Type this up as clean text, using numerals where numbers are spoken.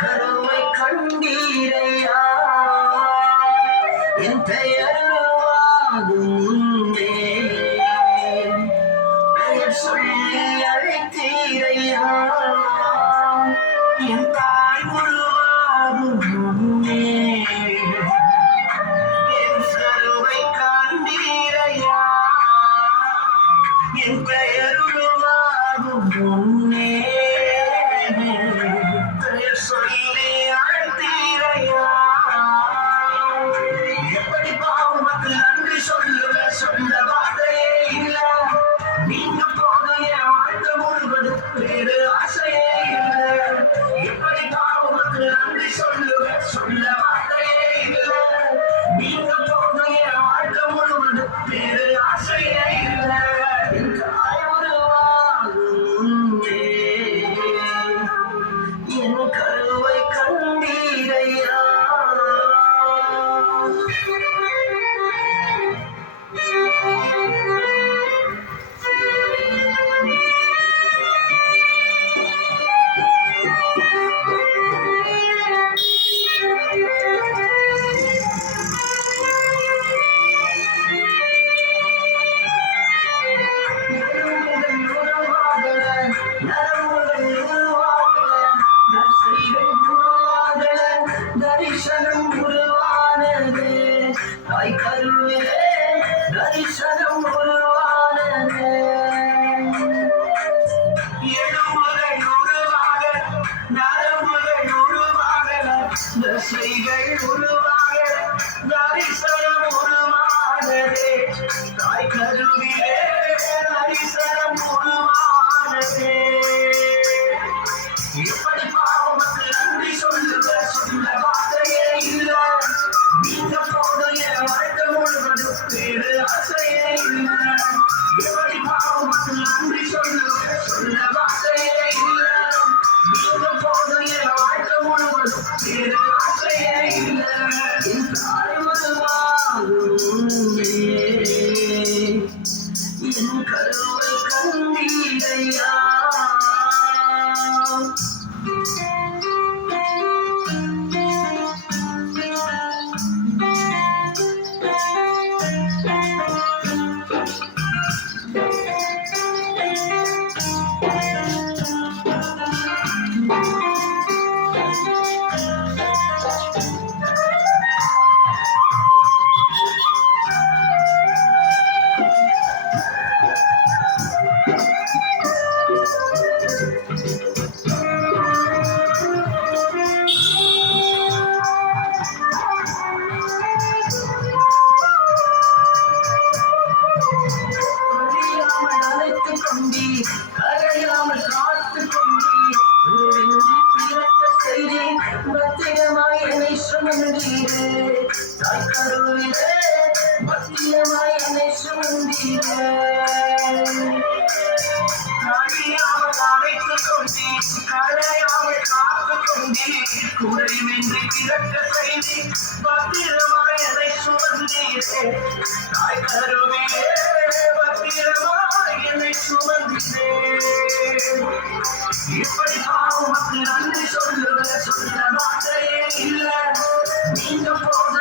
கருவை கண்டீரையா என் பெயருவாகும் முன்னே பெயர் சொல்லி அழைத்தீரையா என் தாய் உருவாகும் முன்னே என் கருவை கண்டீரையா என் பெயருவாகும் முன்னே சொல்லி அழைத்தீரையா எப்படி பாவமக்கு நன்றி சொல்லுவ சொல்ல வார்த்தையே இல்ல நீங்க போக என் வாழ்க்கை முழுவது வேறு ஆசையே இல்ல எப்படி பாவமக்கு நன்றி சொல்லுவ சொல்ல வார்த்தையே இல்ல நீங்க போக என் வாழ்க்கை முழுவது வேறு ஆசையே இல்ல கருவை கண்டீரையா தரிசனம் உருவானது தாய் கருவிலே தரிசனம் உருவானது எலும்புகள் உருவாக நரம்புகள் உருவாக தசைகள் உருவாக தரிசனம் உருவானது தாய் கருவிலே தரிசனம் உருவானது எப்படி பாவமக்கு நன்றி சொல்லுவ சொல்ல வார்த்தையே இல்ல நீங்க போக என் வாழ்க்கை முழுவதும் வேறு ஆசையே இல்ல எப்படி பாவமக்கு நன்றி சொல்லுவ சொல்ல வார்த்தையே இல்ல நீங்க போக என் வாழ்க்கை முழுவதும் வேறு ஆசையே இல்ல என் கருவை கண்டீரையா கரையாமல் காத்து கொண்டீர் பிறக்க செய்தேன் பத்திரமாய் என்னை சுமந்தீரே தாய் கருவிலே பத்திரமாய் என்னை சுமந்தீரே கரையாமல் அழைத்துக் கொண்டீர் கரையாமல் காத்து கொண்டீர் குறைவின்றி பிறக்க செய்தேன் பத்திரமாய் என்னை சுமந்தீரே தாய் கருவிலே பத்திரமாய் என்னை சுமந்தீரே இப்படி பாவமக்கு நன்றி சொல்லுவ சொல்ல வார்த்தையே இல்ல நீங்க போக